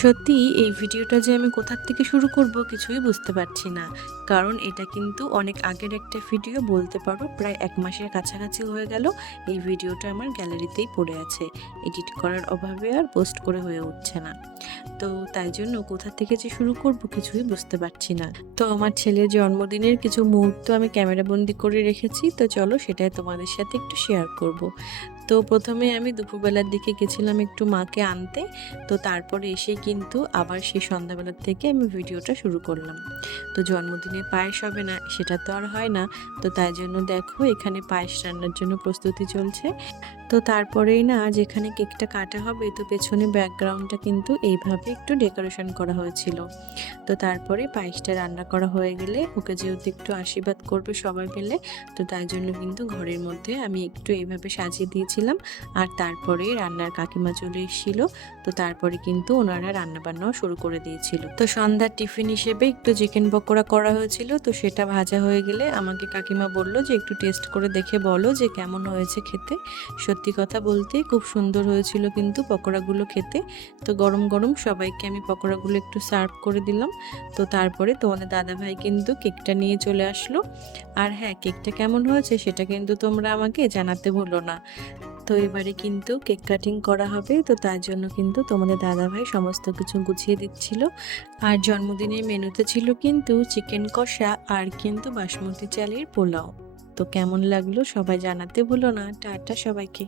সত্যি এই ভিডিওটা যে আমি কোথা থেকে শুরু করব কিছুই বুঝতে পারছি না। কারণ এটা কিন্তু অনেক আগের একটা ভিডিও, বলতে পারো প্রায় ১ মাসের কাছাকাছি হয়ে গেল এই ভিডিওটা আমার গ্যালারিতেই পড়ে আছে। এডিট করার অভাবে আর পোস্ট করে হয়ে উঠছে না। তো তাই জন্য কোথা থেকে যে শুরু করব কিছুই বুঝতে পারছি না। তো আমার ছেলের জন্মদিনের কিছু মুহূর্ত আমি ক্যামেরাবন্দি করে রেখেছি। তো চলো সেটাই তোমাদের সাথে একটু শেয়ার করব। তো প্রথমে আমি দুপুরবেলার দিকে গেছিলাম একটু মাকে আনতে। তো তারপরে এসে কিন্তু আবার সেই সন্ধ্যাবেলার থেকে আমি ভিডিওটা শুরু করলাম। তো জন্মদিনে পায়েস হবে না সেটা তো আর হয় না। তো তাই জন্য দেখো এখানে পায়েস রান্নার জন্য প্রস্তুতি চলছে। তো তারপরেই না যেখানে কেকটা কাটা হবে, তো পেছনে ব্যাকগ্রাউন্ডটা কিন্তু এইভাবে একটু ডেকোরেশন করা হয়েছিল। তো তারপরে পায়েসটা রান্না করা হয়ে গেলে ওকে যেহেতু একটু আশীর্বাদ করবে সবাই মিলে, তো তাই জন্য কিন্তু ঘরের মধ্যে আমি একটু এইভাবে সাজিয়ে দিয়েছিলাম। আর তারপরে রান্নার কাকিমা চলে এসেছিল। তো তারপরে কিন্তু ওনারা রান্নাবান্নাও শুরু করে দিয়েছিল। তো সন্ধ্যার টিফিন হিসেবে একটু চিকেন পকোড়া করা হয়েছিল। তো সেটা ভাজা হয়ে গেলে আমাকে কাকিমা বলল যে একটু টেস্ট করে দেখে বলো যে কেমন হয়েছে খেতে। সত্যি কথা বলতে খুব সুন্দর হয়েছিল কিন্তু পকোড়াগুলো খেতে। তো গরম গরম সবাইকে আমি পকোড়াগুলো একটু সার্ভ করে দিলাম। তো তারপরে তোমাদের দাদাভাই কিন্তু কেকটা নিয়ে চলে আসলো। আর হ্যাঁ, কেকটা কেমন হয়েছে সেটা কিন্তু তোমরা আমাকে জানাতে ভুলো না। তো এবারে কিন্তু কেক কাটিং করা হবে, তো তার জন্য কিন্তু তোমাদের দাদাভাই সমস্ত কিছু গুছিয়ে দিচ্ছিল। আর জন্মদিনের মেনুতে ছিল কিন্তু চিকেন কষা আর কিন্তু বাসমতি চালের পোলাও। তো কেমন লাগলো সবাই জানাতে ভুলো না। টাটা সবাইকে।